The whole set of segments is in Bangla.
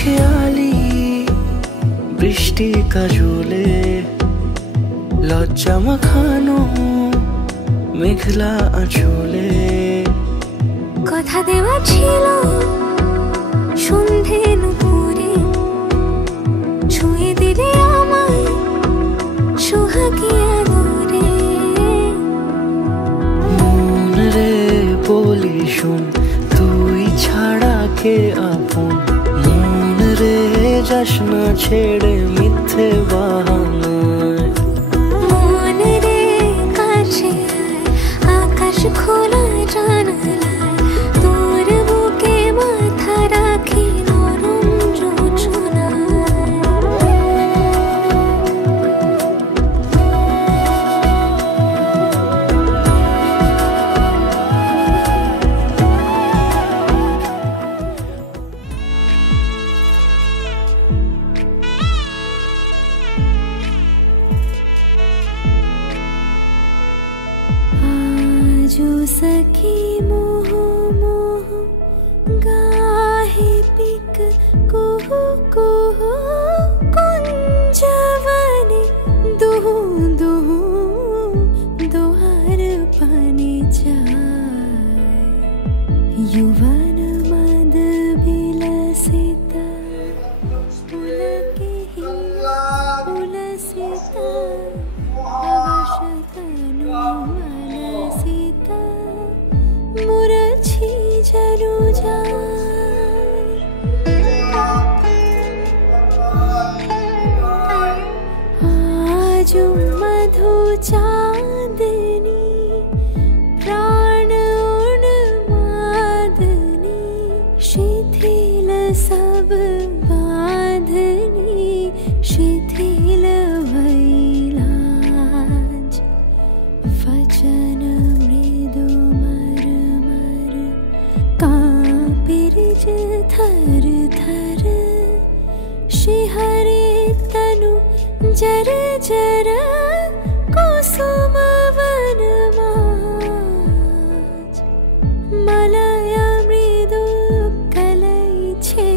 খেয়ালি বৃষ্টি কাজলে লজ্জা মাখানো মেঘলা আঁচলে কথা দেওয়া ছিল সন্ধে নুপুরে ছুঁয়ে দিলে আমায় সোহাগী আদরে। মন রে বলি শোন তুই ছাড়া কে আপন, মন রে যাস না ছেড়ে মিথ্যে বাহানায়। মন রে কাছে আকাশ খোলা জানালায় তোর বুকে মাথা রাখি নরম যোছনায়। आजो सखी मोह मोह गाहे पिक कुहु कुहु कुंजवने दुहु दुहु दोहार पानी जाए। युवन मद विलसिता पुलके ही पुलसिता अवशतनु मनसिता मुरझी जरु जाए। आजो मधु चांदनी प्राण उन्मादनी शिथिल सब बांधनी शिथिल भैलाज। वचन मृदु मर मर कांपिरिज थर थर शिहरे तनु जर जर कुसुम वन माज। मलय मृदु कलई छे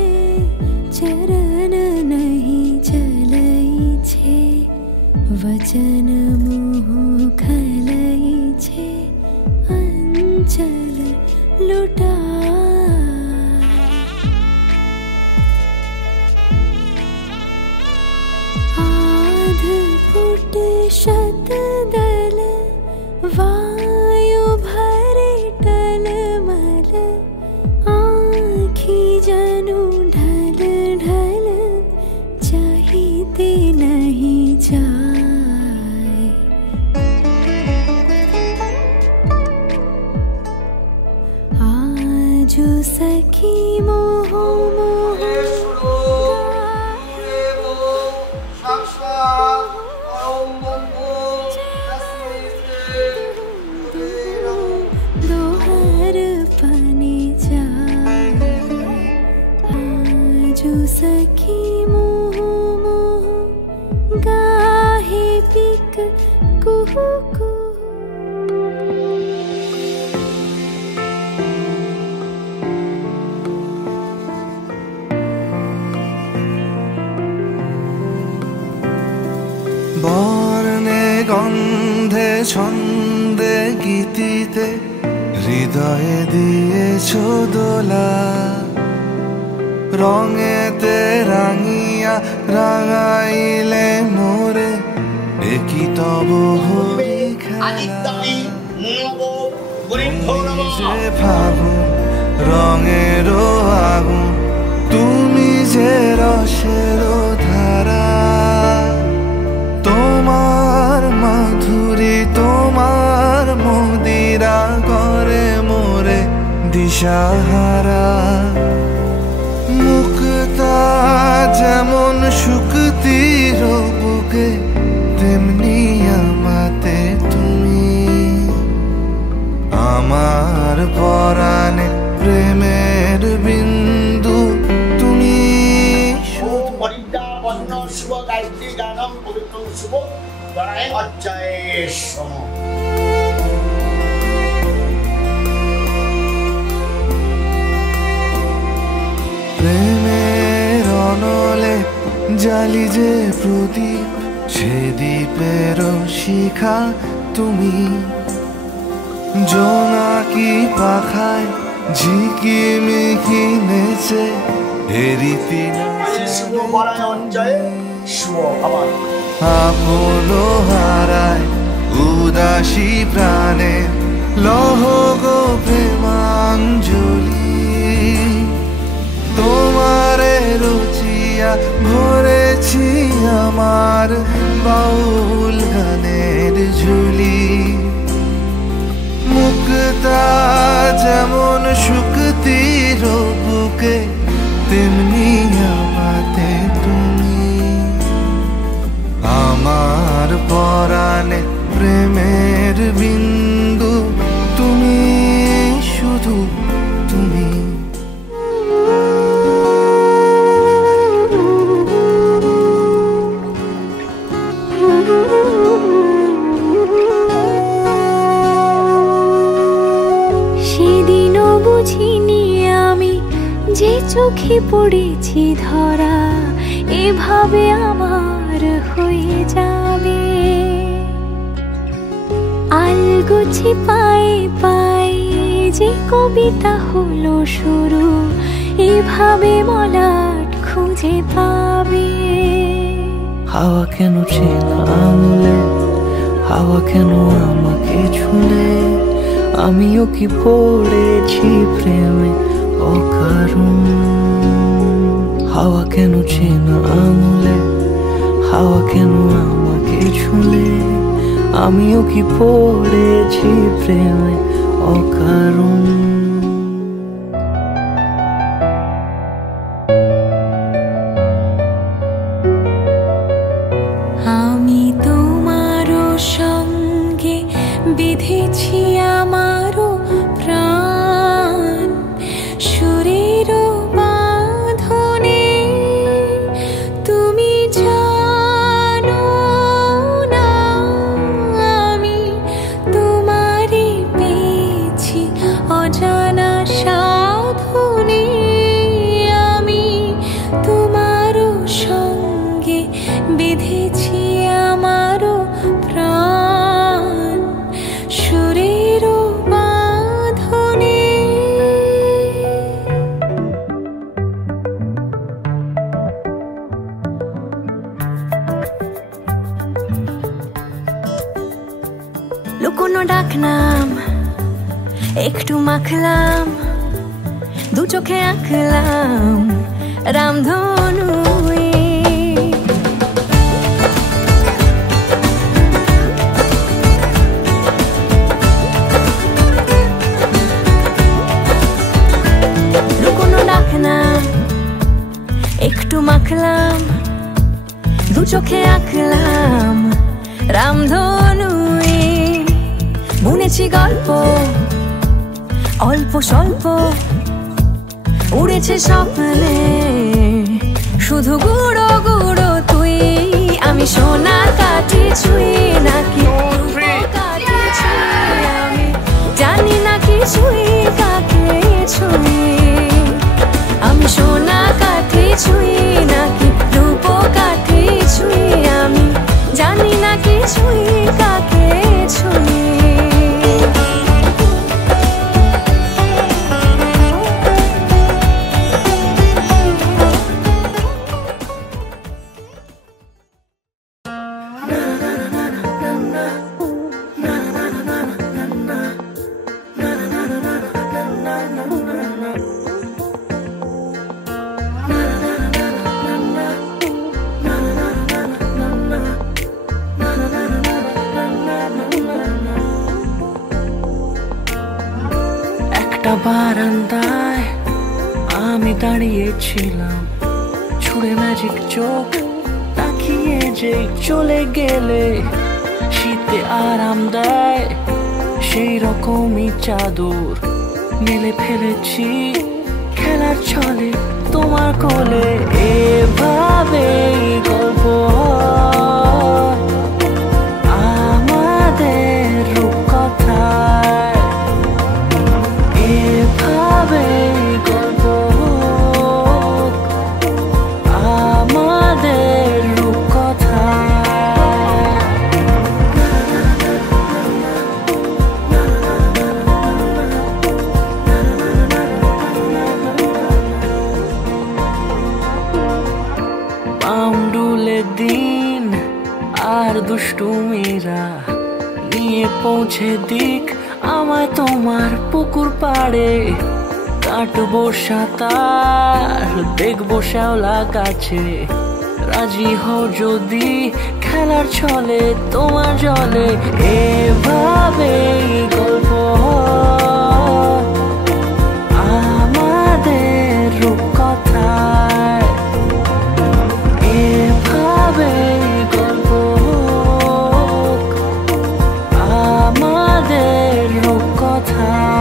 चरण नहीं चलई छे। वचन मोह खलई छे अंचल लुटा। आध फुट शत दल वायु भरे टल मल आँखी जनु ढल ढल चाहते नहीं जाए। आजो सखी मोह मोह दोहर पानी जाए। आजो सखी मोह मोह गाहे पिक कुहु कुहु। বর্ণে গন্ধে ছন্দে গীতিতে হৃদয়ে দিয়েছ দোলা, রঙেতে রাঙিয়া রাঙাইলে মোরে একই তব হরি খেলা। যে ফাগুন রঙেরও আগুন তুমি যে রসেরও ধারা, তোমার মাধুরী তোমার মদিরা করে মোরে দিশাহারা। মুক্তা যেমন শুকতির বুকে তেমনি আমাতে তুমি, আমার পরাণে প্রেমের বিন্দু তুমি। শুভ গায়ত্রী গানম পবিত্র শুভ গণায় অধ্যায়ে সম। প্রেমের জালি যে প্রদীপ সে দ্বীপের শিখা তুমি, জোনাকি পাখায় ঝিকিমিকি নেচে এরিতি শুভ বরায় অঞ্জয়ে শুভ আমার আপন হারায় উদাসী প্রাণে লহ গো প্রেমাঞ্জলি, তোমারে রচিয়া ভরেছি আমার বাউল গানের ঝুলি। মুক্তা যেমন শুকতির বুকে তেমনি আমাতে তুমি, আমার পরাণে প্রেমের বিন্দু তুমি, শুধু তুমি। সেদিনও বুঝিনি আমি যে চোখে পড়েছি ধরা এভাবে আমার হয়ে যাবে। আলগোছে পায়ে পায়ে যে কবিতা হলো শুরু এভাবে মলাট খুঁজে পাবে। হাওয়া কেন চেনা আঙুলে, হাওয়া কেন আমাকে ছুলে, আমিও কি পড়েছি প্রেমে অকারণ। হাওয়া কেন চেনা আঙুলে, হাওয়া কেন আমাকে ছুলে, আমিও কি পড়েছি প্রেমে অকারণ। আমি তোমারও সঙ্গে বিধেছি আমারও প্রাণ, সুরেরও বাঁধনে তুমি জানো না আমি তোমারে পেয়েছি অজানা সাধনে। আমি তোমারও সঙ্গে বিধেছি আমারও প্রাণ, সুরেরও বাঁধনে। লুকোনো ডাকনাম একটু মাখলাম, দু চোখে আঁকলাম রামধনু। লুকোনো ডাকনাম একটু মাখলাম, দু চোখে আঁকলাম রামধনু। বুনেছি গল্প অল্প স্বল্প, উড়েছে স্বপ্নে শুধু গুঁড়ো গুঁড়ো তুই। আমি সোনার কাঠি ছুঁই নাকি কাঠি ছুঁই, আমি জানি না কিছুই কাকে ছুঁই। আমি সোনা কাঠি ছুঁই নাকি রূপ কাঠি ছুঁই, আমি জানি না কিছুই কাকে ছুঁই। একটা বারান্দায় আমি দাঁড়িয়েছিলাম, ছুঁড়ে ম্যাজিক চোখ তাকিয়ে যে চলে গেলে শীতে আরাম দেয় সেই রকমই চাদর মেলে ফেলেছি খেলার ছলে তোমার কোলে। এভাবে গল্প আমাদের রূপকথায়, এভাবে গল্প আমাদের আমডুলে দিন আর দুষ্টু মেয়েরা নিয়ে পৌঁছে দিক আমায় তোমার পুকুর পাড়ে। কাটবো সাঁতার দেখবো শ্যাওলা গাছে, রাজি হও যদি খেলার ছলে তোমার জলে। এভাবে গল্প আমাদের রূপকথায়, এভাবে গল্প আমাদের রূপকথায়।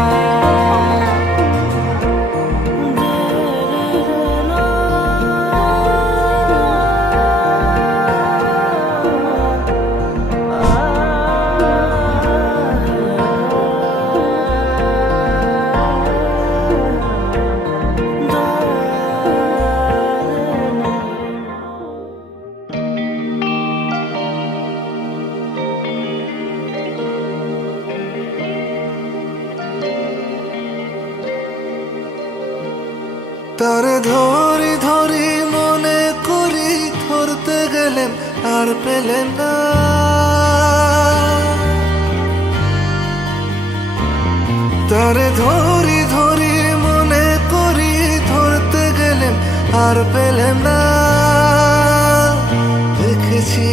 তারে ধরি ধরি মনে করি ধরতে গেলেন আর পেলেন না। তারে ধরি ধরি মনে করি ধরতে গেলেন আর পেলেন না। দেখেছি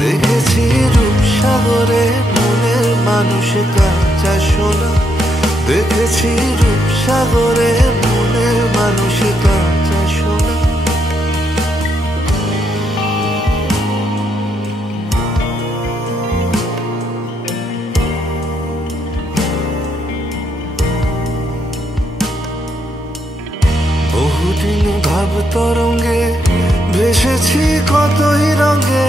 দেখেছি রূপসাগরে মনের মানুষ কাঁচা সোনা। দেখেছি রূপসাগরে মনের মানুষ কাঁচা সোনা। বহুদিন ভাব তরঙ্গে ভেসেছি কতই রঙে।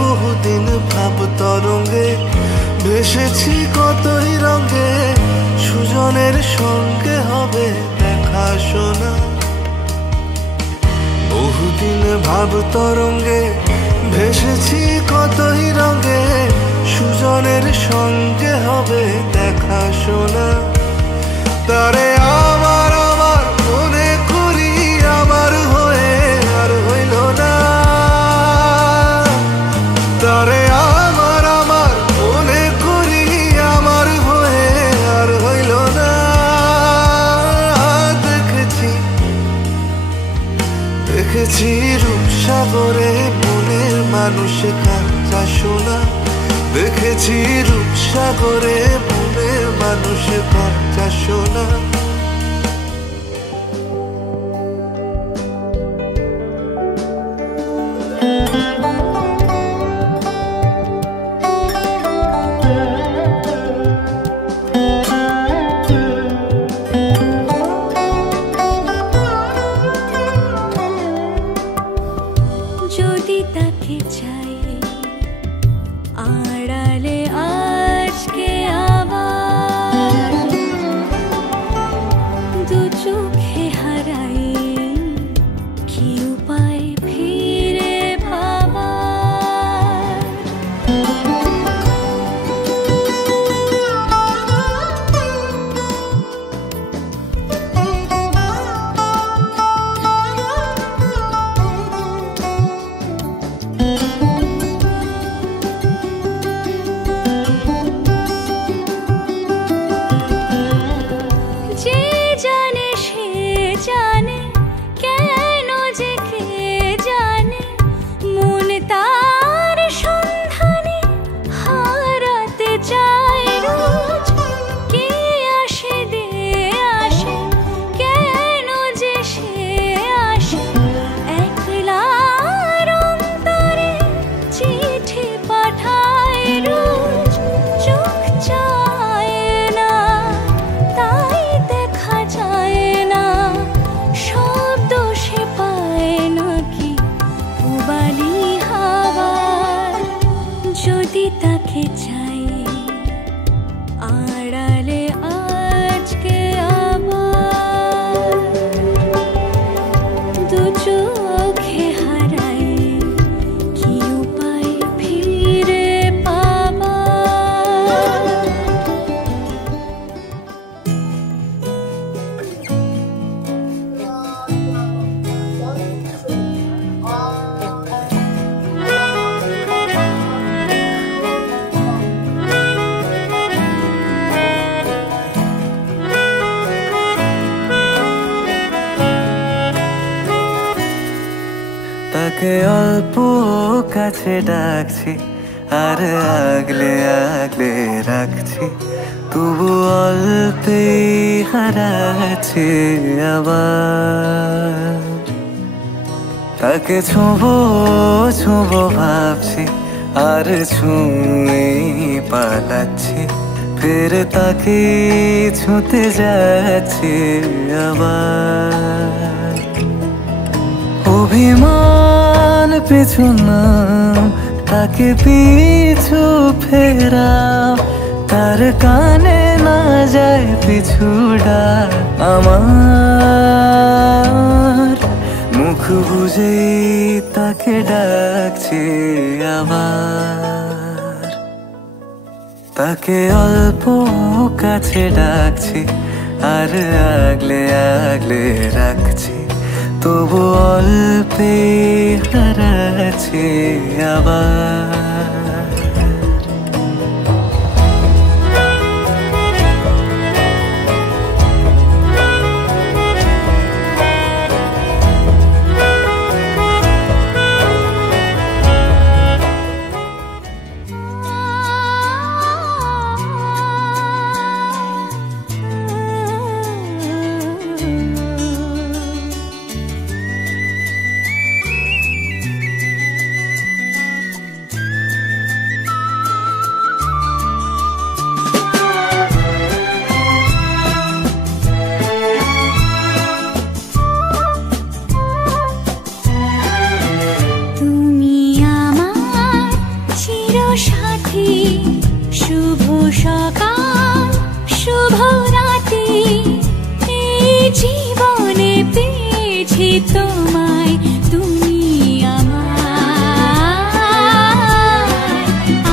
বহুদিন ভাব তরঙ্গে ভেসেছি কতই রঙে। সুজনের সঙ্গে হবে দেখা শোনা। বহুদিন ভাব তরঙ্গে ভেসেছি কতই রঙে। সুজনের সঙ্গে হবে দেখা শোনা। তারে আমার আমার মনে করি আমার হয়ে আর হইল না। তারে আমার আমার মনে করি আমার হয়ে আর হইল না। দেখেছি দেখেছি রূপসাগরে মনের মানুষ কাঁচা সোনা। দেখেছি রূপসাগরে মনের মানুষ কাঁচা সোনা। যদি তাকে চাই আড়ালে আজকে আবার দু চোখে হারাই কি উপায় ফিরে ভাবার। যে জানে সে জানে কেন যে কে জানে মন তার সন্ধানে হারাতে চায় রোজ। কে আসে দে আসে কেন যে সে আসে একলার অন্তরে চিঠি পাঠায় রোজ। চোখ চায় না তাই দেখা যায় না, শব্দ সে পায় নাকি পুবালি হাওয়ার। যদি তাকে চাই আড়ালে আজকে আবার দু চোখে হারাই কি উপায় ফিরে পাবার। তাকে অল্প কাছে ডাকছি আর আগলে আগলে রাখছি, তবু অল্পে হারাচ্ছে আবার। তাকে ছোঁবো ছোঁবো ভাবছি আর ছুঁয়ে পালাচ্ছি, ফের তাকে ছুঁতে যাচ্ছে আবার। অভিমান পিছু নাম, তাকে পিছু ফেরাও, তার কানে না যায় পিছু ডাক আমার। মুখ বুঝে তাকে ডাকছে আবার। তাকে অল্প কাছে ডাকছি আর আগলে আগলে রাখছি, তবু অল্পে হারাচ্ছে আবার। শুভ সকাল শুভ রাতি, এই জীবনে পেয়েছি তোমায়, তুমি আমার,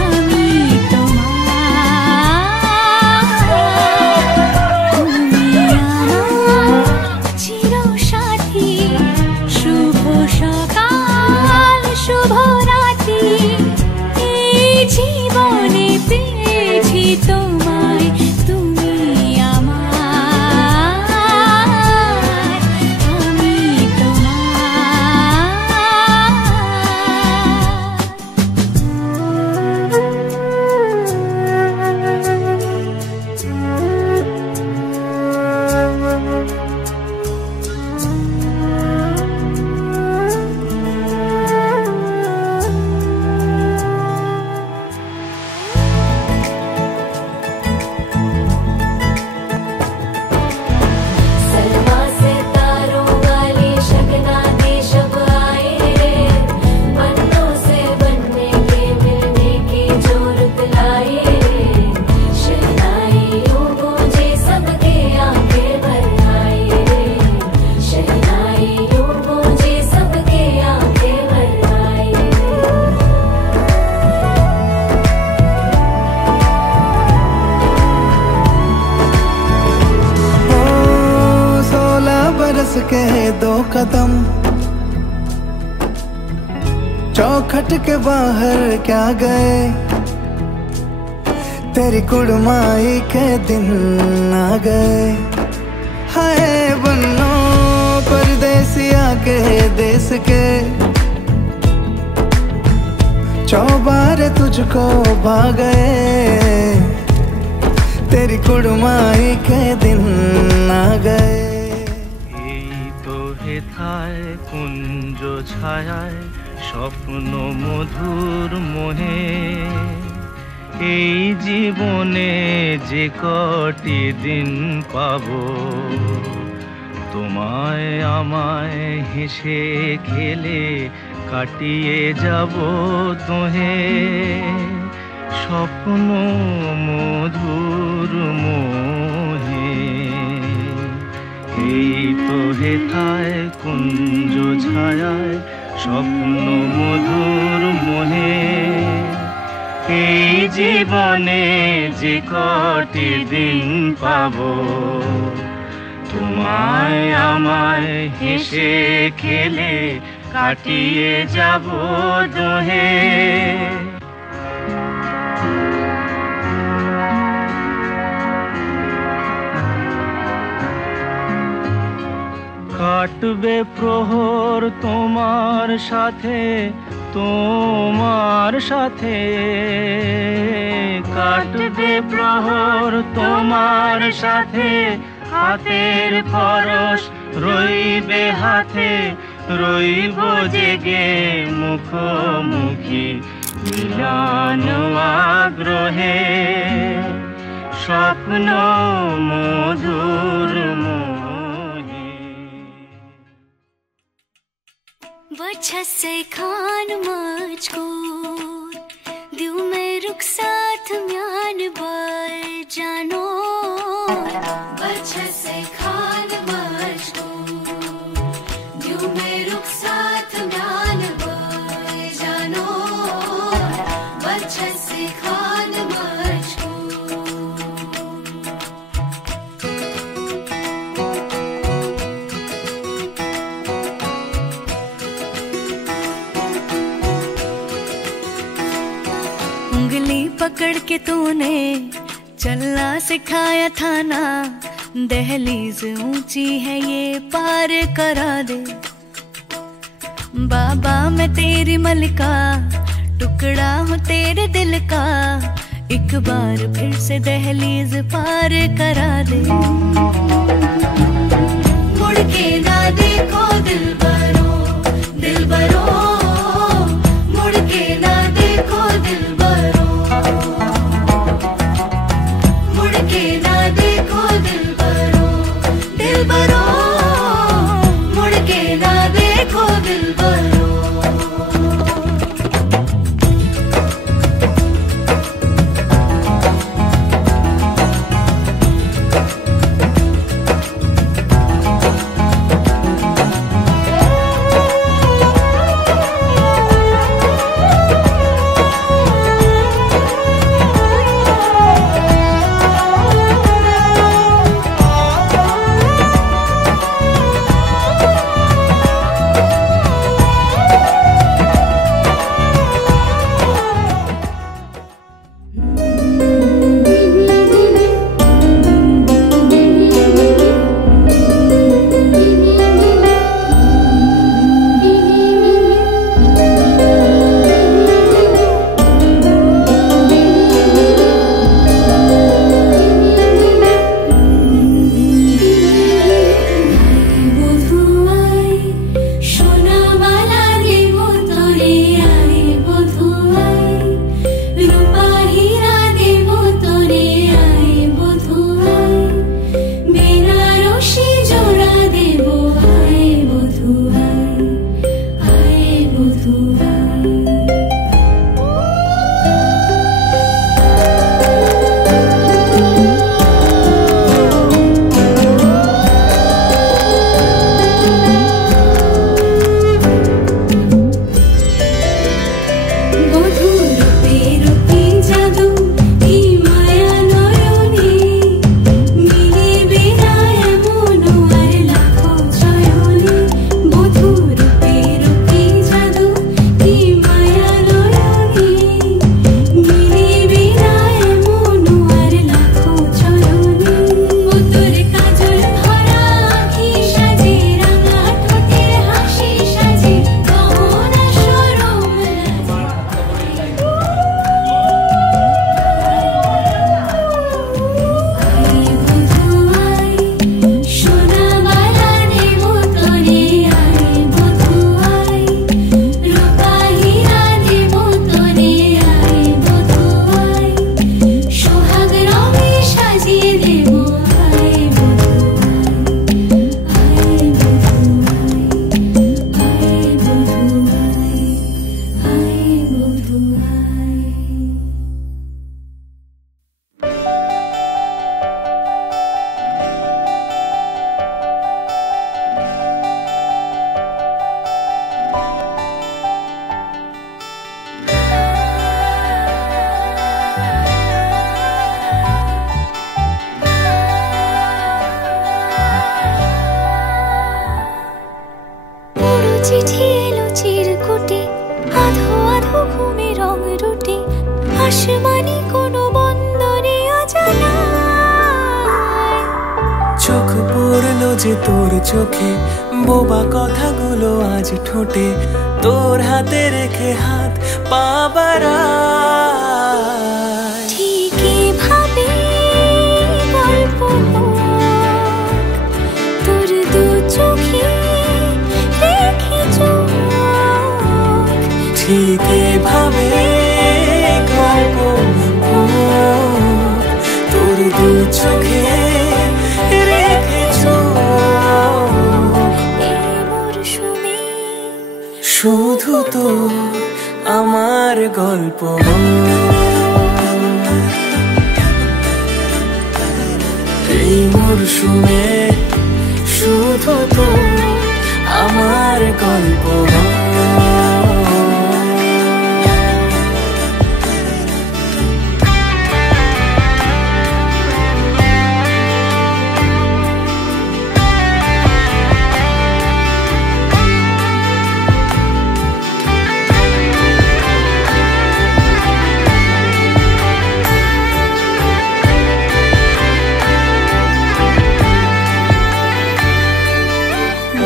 আমি তোমার। তুমি আমার চিরসাথী, শুভ সকাল শুভ রাতি, এই জীবনে পেয়েছি তোমায়, তুমি আমার, আমি के दो कदम चौखट के बाहर क्या गए, तेरी कुड़माई के दिन आ गए। हाय बन्नो परदेसिया के देश के, चौबारे तुझको भा गए, तेरी कुड़माई के दिन आ गए। হেথায় কুঞ্জ ছায়ায় স্বপ্ন মধুর মোহে, এই জীবনে যে কটি দিন পাবো, তোমায় আমায় হেসে খেলে কাটিয়ে যাব তোহে, স্বপ্ন মধুর মোহে। এই তো হেথায় কুঞ্জ ছায়ায় স্বপ্ন মধুর মোহে, এই জীবনে যে কটি দিন পাবো, তোমায় আমায় হেসে খেলে কাটিয়ে যাব দোহে। কাটবে প্রহর তোমার সাথে, তোমার সাথে কাটবে প্রহর তোমার সাথে, হাতের পরশ রইবে হাতে, রইব জেগে মুখোমুখি মিলন আগ্রহে, স্বপ্ন মধুর মোহে। वजह से खान मुझको दिल में रुखसात म्यान बर जानो, वजह से खान मुझको दिल में रुखसात म्यान बर जानो, वजह से खान मुझको। उंगली पकड़ के तूने चलना सिखाया था ना, दहलीज ऊंची है ये पार करा दे। बाबा मैं तेरी मलिका, टुकड़ा हूँ तेरे दिल का, एक बार फिर से दहलीज पार करा दे। मुड़ के ना देखो दिलबरो, दिलबरो, मुड़ के ना देखो दिलबरो, मुड़ के ना देखो दिलबरो, दिलबरो, मुड़ के ना देखो दिलबरो। চিঠি এলো চিরকুটে, আধো আধো ঘুমে রং রুটে, আসমানি কোনো বন্দরে অজানায়। চোখ পড়লো যে তোর চোখে, বোবা কথাগুলো আজ ঠোঁটে তোর হাতে রেখে হাত পা বাড়াই। ঠিকই ভাবে গল্প তোর দু চোখে রেখে চোখ, ঠিকই ভাবে গল্প তোর দু চোখে রেখে চোখ। এই মরশুমে শুধু তো আমার গল্প, এই মরশুমে শুধু তো আমার গল্প।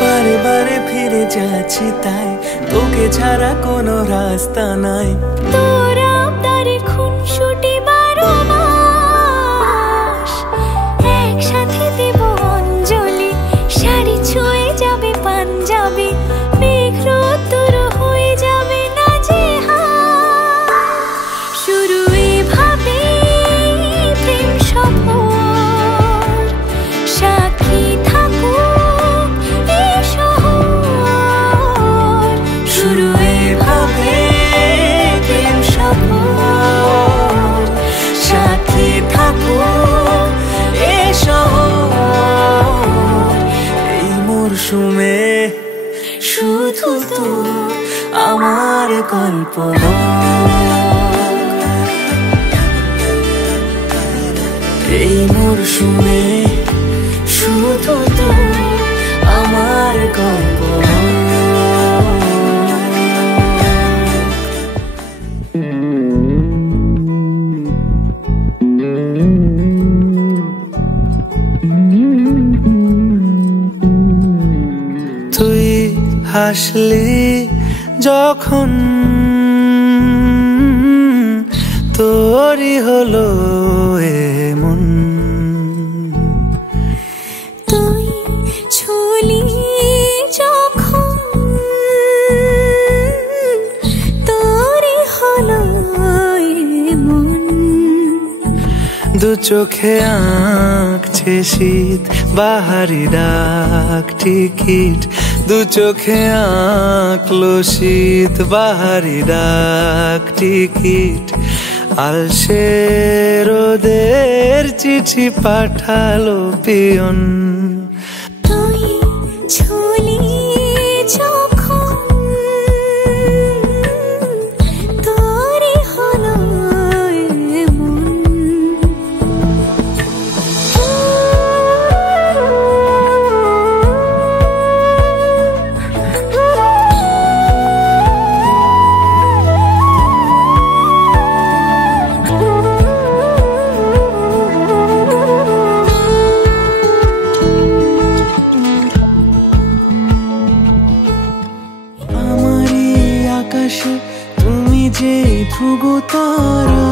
বারে বারে ফিরে যাচ্ছি তাই, তোকে ছাড়া কোনো রাস্তা নাই। তোর আবদারে খুনসুটি 12 মাস একসাথে দেব অঞ্জলি, শাড়ি ছুঁয়ে যাবে পাঞ্জাবি, মেঘ রোদ্দুর হয়ে যাবে নাজেহাল। শুরু এভাবে প্রেম সফর, সাক্ষী থাকুক এই শহর। শুরু এভাবে প্রেম সফর, সাক্ষী থাকুক এই শহর। এই মরশুমে শুধু তো আমার গল্প, এই মরশুমে শুধু তো আমার গল্প। তুই হাসলি যখন তোরই হলো এমন, তুই ছুলি যখন তোরই হলো এমন। দু চোখে আঁকছে শীত বাহারি ডাক টিকিট, দু চোখে আঁকলো শীত বাহারি ডাক টিকিট। আলসে রোদের চিঠি পাঠালো পিয়ন, তুই ছুলি যখন তোরই হলো এমন। আমারই আকাশে তুমি যে ধ্রুব তারা,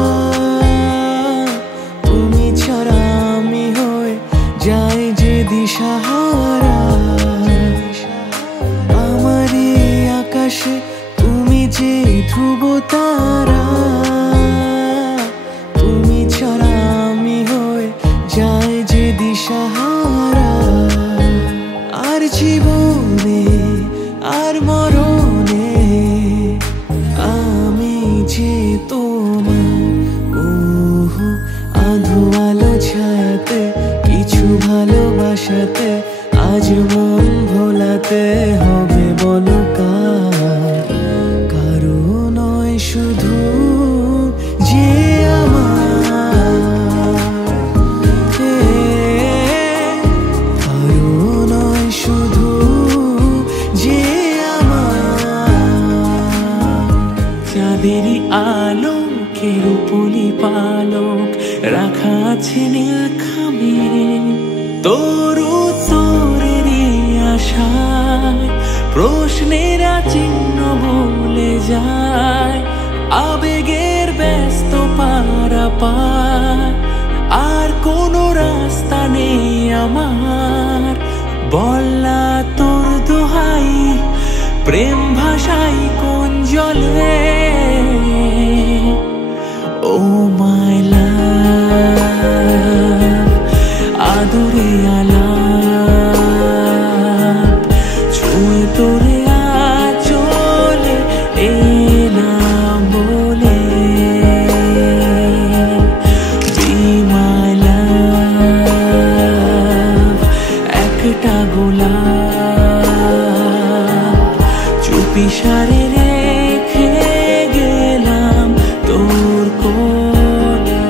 তুমি ছাড়া আমি হয়ে যাই যে দিশাহারা। আমারই আকাশে তুমি যে ধ্রুব তারা, তুমি ছাড়া আমি হয়ে যাই যে দিশাহারা। আর জীবনে আর মরণে আমি যে তোমার। ওহো আধো আলো ছায়াতে কিছু ভালোবাসাতে আজ মন ভোলাতে হবে বলো কার। কারো নয় শুধু যে আমার, কারো নয় শুধু যে চাঁদেরই আলোকের পলি পালক রাখা আছে নীল খামে, তোর উত্তরেরই আশা প্রশ্নেরা চিহ্ন ভুলে যায়, আবেগের ব্যস্ত পারাপার, আর কোনো রাস্তা নেই আমার। বল্লা তোর দোহাই, প্রেম ভাষাই কোন জলে। ও মাই লাভ, আদরে আলাপ, ছুঁয়ে তোরে আঁচলে এলাম বলে। Be my love, একটা গোলাপ চুপি সারে রেখে গেলাম তোর কোলে।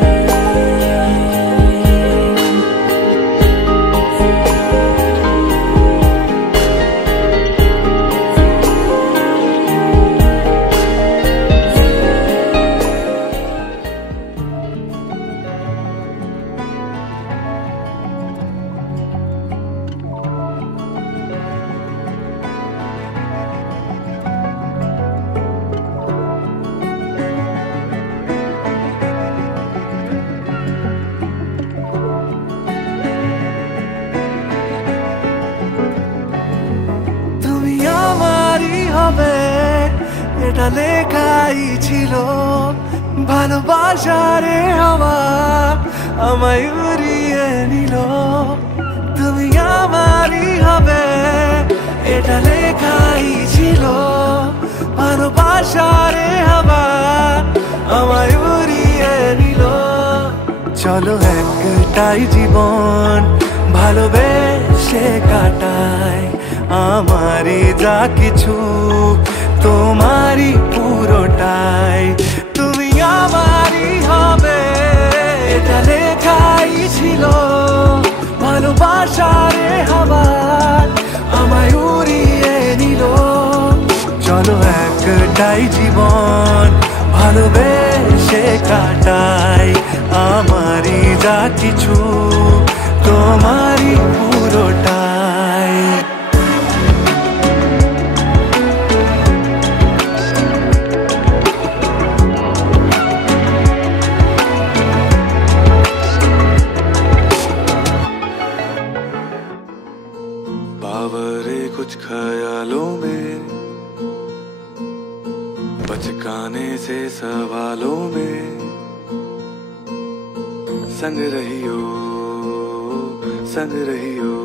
তুমি আমারই হবে এটা লেখাই ছিল, ভালোবাসারে হাওয়া আমায় উড়িয়ে নিল। তুমি আমারই হবে এটা লেখাই ছিল, ভালোবাসারে হাওয়া আমায় উড়িয়ে নিল। চলো একটাই জীবন ভালোবেসে কাটাই, আমারই যা কিছু তোমারই পুরোটাই। তুমি আমারই হবে এটা লেখাই ছিল, ভালোবাসারে হাওয়া আমায় উড়িয়ে নিল। চলো একটাই জীবন ভালোবেসে কাটাই, আমারই যা কিছু তোমারই পুরোটাই। बावरे कुछ ख्यालों में, बचकाने से सवालों में, संग रहियो संग रहियो।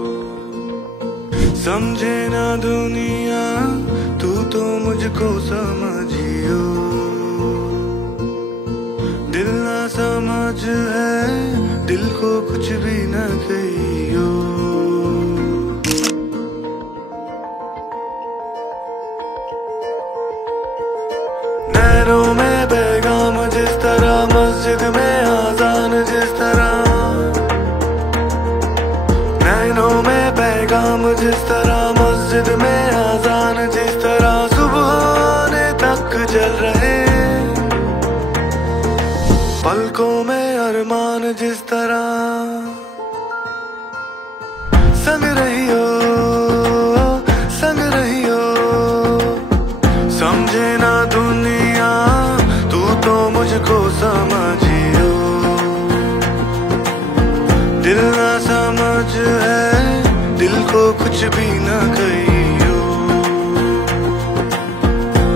समझे ना दुनिया तू तो मुझको समझियो, दिल ना समझ है दिल को कुछ भी न कहियो। नैनों में पैगाम जिस तरह, मस्जिद में आजान जिस तरह, नैनों में पैगाम जिस तरह, मस्जिद में आजान जिस तरह, सुबह होने तक जल रहे, पलकों में अरमान जिस तरह। संग रहियो संग रहियो, समझे ना दुनिया तू तो मुझको समझियो, दिल ना समझ है दिल को कुछ भी न कहियो।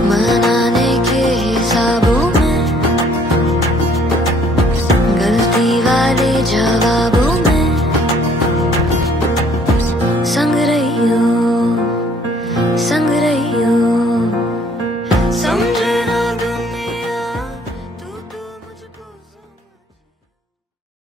मनाने के हिसाबों में गलती वाले जवाब